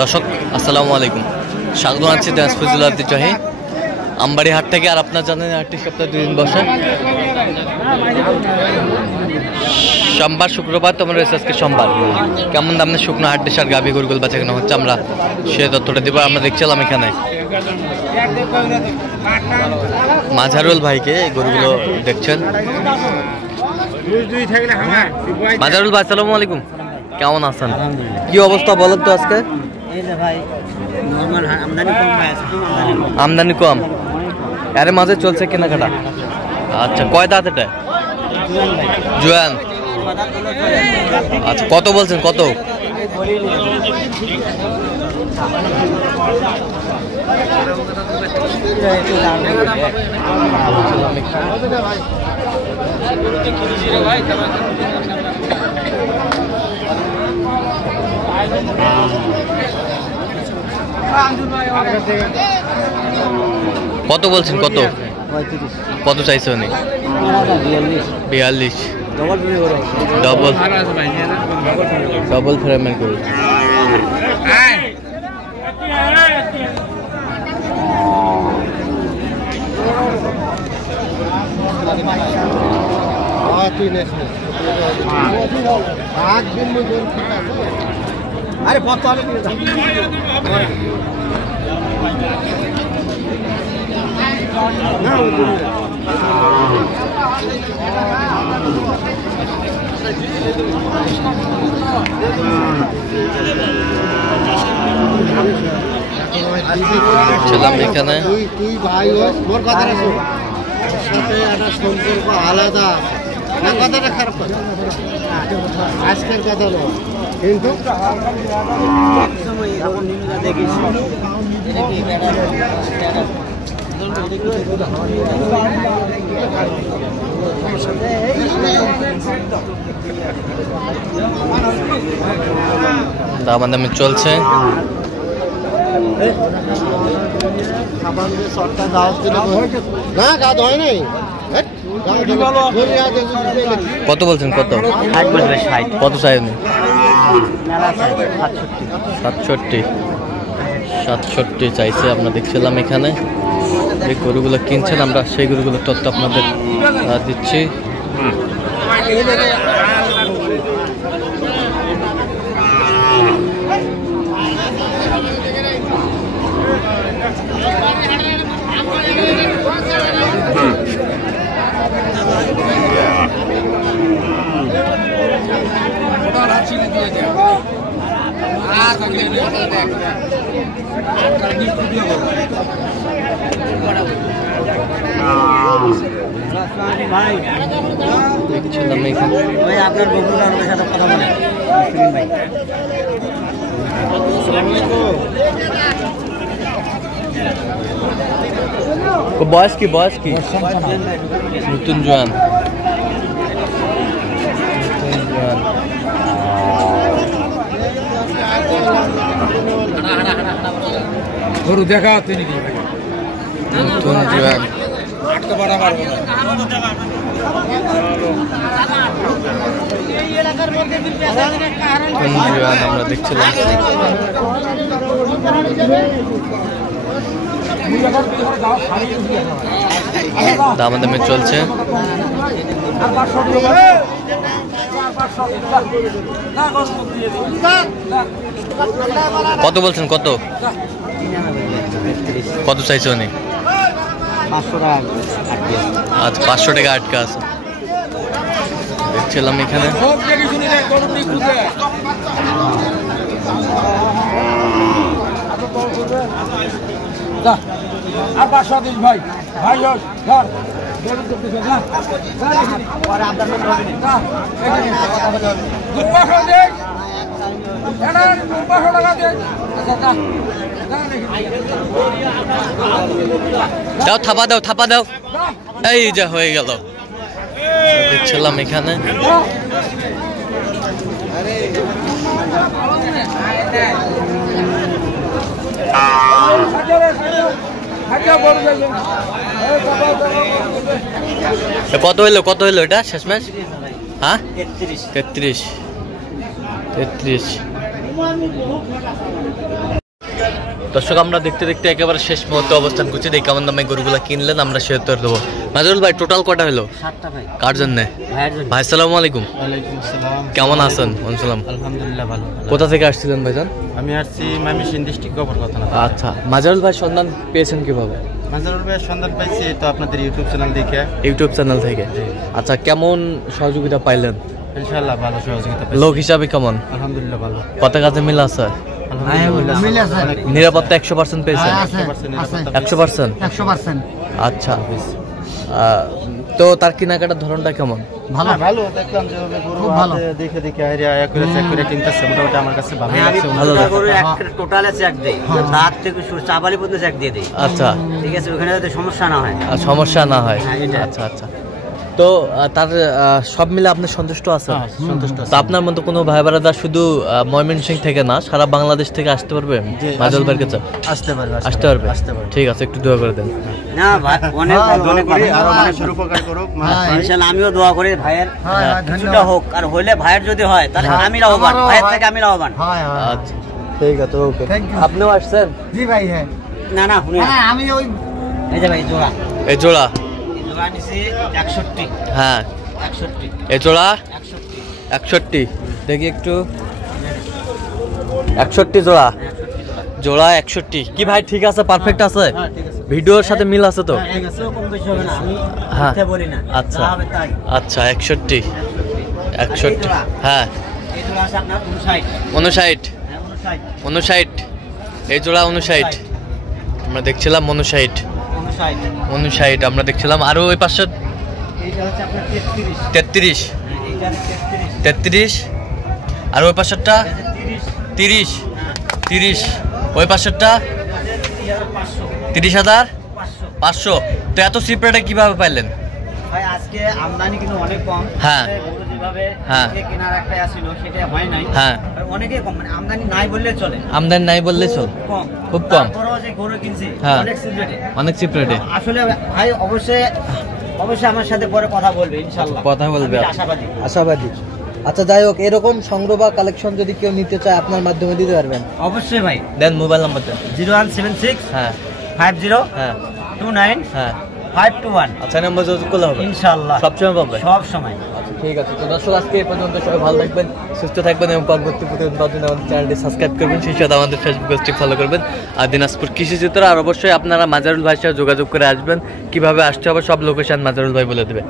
দর্শক আসসালামু আলাইকুম, স্বাগত জানাচ্ছি দিনাজপুর জেলার ঐতিহ্যবাহী আমবাড়ি হাট থেকে। আর আপনার জানেন হাটটি সপ্তাহে 2 দিন বসে, সোমবার শুক্রবার। তোমার রয়েছে আজকে সোমবার। কেমন দামে শুকনো হাট দেশার গাভী গরুগুলো বেচা কেনা হচ্ছে আমরা সে তথ্যটা দিব। আমরা দেখছিলাম এখানে মাঝারুল ভাইকে গরুগুলো দেখছেন। মাঝারুল ভাই আসসালামু আলাইকুম, কেমন আছেন? কি অবস্থা বলেন তো আজকে? আমদানি কম, এর মাঝে চলছে কেনাকাটা। আচ্ছা, কয় দাঁত এটা? জোয়ান। আচ্ছা, কত বলছেন? কত? কত বলছেন? কত কত চাইছে উনি? 42। ডবল ফ্রেমের গরু। আরে পথ ছিলাম এখানে। তুই ভাই মোর কথা সাথে একটা সম্পর্ক আলাদা না, কথাটা খারাপ কথা, আজকের কথা নয়, কিন্তু দামাদামি চলছে। না কাজ হয় নাই। কত বলছেন? কত? কত চাই? 67 চাইছে। আমরা দেখছিলাম এখানে যে গরুগুলো কিনছেন, আমরা সেই গরুগুলোর তথ্য আপনাদের দিচ্ছি। দেখছিলাম এখানে আপনার বন্ধুরা সাথে কথা বলে বয়স কি? বয়স কি? নতুন জোয়ান। গরু দেখা তিনি নতুন জোয়ান। আমরা দেখছিলাম দামাদামি চলছে। কত বলছেন? কত কত চাইছে উনি? 500 টাকা। আচ্ছা, 500 টাকা আটকা আছে। দেখছিলাম এখানে আর 500 দিন ভাই ভাই দাও, থাপা দাও, থাপা দাও। এই যা হয়ে গেল। দেখছিলাম এখানে কত হইলো? কত হইলো এটা শেষমেশ? হ্যাঁ, 33। দর্শক আমরা দেখতে দেখতে একেবারে শেষ মুহূর্তে অবস্থান করছি। দেখি কেমন দামে গরুগুলা কিনলেন আমরা সে উত্তর দেবো। মাজরুল ভাই টোটাল কটা হলো? 7টা ভাই। কার জন্য? ভাই আসসালামু আলাইকুম। ওয়ালাইকুম আসসালাম। কেমন আছেন? ওয়ালাইকুম। আলহামদুলিল্লাহ ভালো। কোথা থেকে আসছিলেন ভাইজান? আমি আসছি ময়মনসিংহ ডিস্ট্রিক্ট গোবরকান্দা। আচ্ছা, মাজরুল ভাই সন্ধান পেয়েছেন কিভাবে? মাজরুল ভাইয়ের সন্ধান পাইছি তো আপনাদের ইউটিউব চ্যানেল দেখে। ইউটিউব চ্যানেল থেকে? আচ্ছা, কেমন সহযোগিতা পাইলেন? ইনশাআল্লাহ ভালো সহযোগিতা পাইছি। লোক হিসাবে কেমন? আলহামদুলিল্লাহ ভালো। কত কাজে মিল আছে? আলহামদুলিল্লাহ মিল আছে। নিরাপত্তা 100% পেয়েছেন? 100%? 100%। আচ্ছা, তো তার কেনাকাটার ধরনটা কেমন? ভালো ভালো দেখলাম যে গরু ভালো দেখে দেখে আইডিয়া করে চেক করে কিনতেছে, মোটামুটি আমার কাছে ভালো লাগছে। ভালো গরু এক টোটালে চেক দেই, দাঁত থেকে শুরু চাবালি পর্যন্ত চেক দিয়ে দেই। আচ্ছা, ঠিক আছে, ওখানে যাতে সমস্যা না হয়। সমস্যা না হয়। হ্যাঁ, এটা। আচ্ছা আচ্ছা, তো তার সব মিলে আপনি সন্তুষ্ট আছেন? সন্তুষ্ট তো আপনার মতো কোনো ভাই ব্রাদার শুধু ময়মনসিংহ থেকে না, সারা বাংলাদেশ থেকে আসতে পারবে মাজরুল ভাইয়ের কাছে? আসতে পারবে। আসতে পারবে? ঠিক আছে, একটু দোয়া করে দেন। না ভাই, অনেক অনেক আরো মানুষের উপকার করুক। ইনশাআল্লাহ আমিও দোয়া করি ভাইয়ের কিছুটা হোক, আর হইলে ভাইয়ের যদি হয় তাহলে আমি লাভবান, ভাইয়ের থেকে আমি লাভবান। আচ্ছা ঠিক আছে, ওকে। আপনিও আসছেন? জি ভাই। হ্যাঁ না না শুনি না, আমি ওই এই যে ভাই জোড়া, এই জোড়া নিছি 61। হ্যাঁ 61 এই জোড়া 61 61 দেখি একটু। 61 জোড়া, জোড়া 61 কি ভাই? ঠিক আছে, পারফেক্ট আছে, ভিডিওর সাথে মিল আছে তো? ঠিক আছে, কম বেশি হবে না, আমি হ্যাঁ বলি না। আচ্ছা যা হবে তাই। আচ্ছা, 61 61 হ্যাঁ এই জোড়া আছে আপনার 59। 59 হ্যাঁ 59 59 এই জোড়া 59 আমরা দেখছিলাম। 59 59 আমরা দেখছিলাম। আর ওই পাশে এইটা হচ্ছে আপনার 33। 33 এইটা 33। 33 আর ওই পাশেরটা 30। 30 ওই পাশেরটা 30,500। তো এত চিপ রেটে কিভাবে পাইলেন ভাই? আজকে আমদানি কিন্তু অনেক কম। হ্যাঁ। গরু যেভাবে হ্যাঁ। কেনার একটা ছিল সেটা হয় নাই। হ্যাঁ। আর অনেকই কম, মানে আমদানি নাই বললে চলে। আমদানি নাই বললে চল, কম, খুব কম। তারপরেও যে গরু কিনছি হ্যাঁ। অনেক চিপ রেটে। অনেক চিপ রেটে। আসলে ভাই অবশ্যই আমার সাথে পরে কথা বলবে ইনশাআল্লাহ। কথা বলবে, আমি আশাবাদী। আশাবাদী। আচ্ছা যাই হোক, এরকম সংগ্রহ বা কালেকশন যদি কেউ নিতে চায় আপনার মাধ্যমে দিতে পারবেন? অবশ্যই ভাই। দেন মোবাইল নাম্বার দেন। 0176 হ্যাঁ 50 হ্যাঁ 29 হ্যাঁ 521। আচ্ছা, নাম্বার যোগাযোগ করলে হবে ইনশাআল্লাহ সবসময় পাবে? সব সময়। আচ্ছা ঠিক আছে। তো দর্শক আজকে এই পর্যন্ত, সবাই ভালো থাকবেন, সুস্থ থাকবেন এবং পরবর্তী প্রতিদিন পাওয়ার জন্য আমাদের চ্যানেলটি সাবস্ক্রাইব করবেন, সেই সাথে আমাদের ফেসবুক পেজটি ফলো করবেন। আর দিনাজপুর কৃষি চিত্র, আর অবশ্যই আপনারা মাজরুল ভাইয়ের সাথে যোগাযোগ করে আসবেন। কিভাবে আসতে হবে সব লোকেশন মাজরুল ভাই বলে দেবে।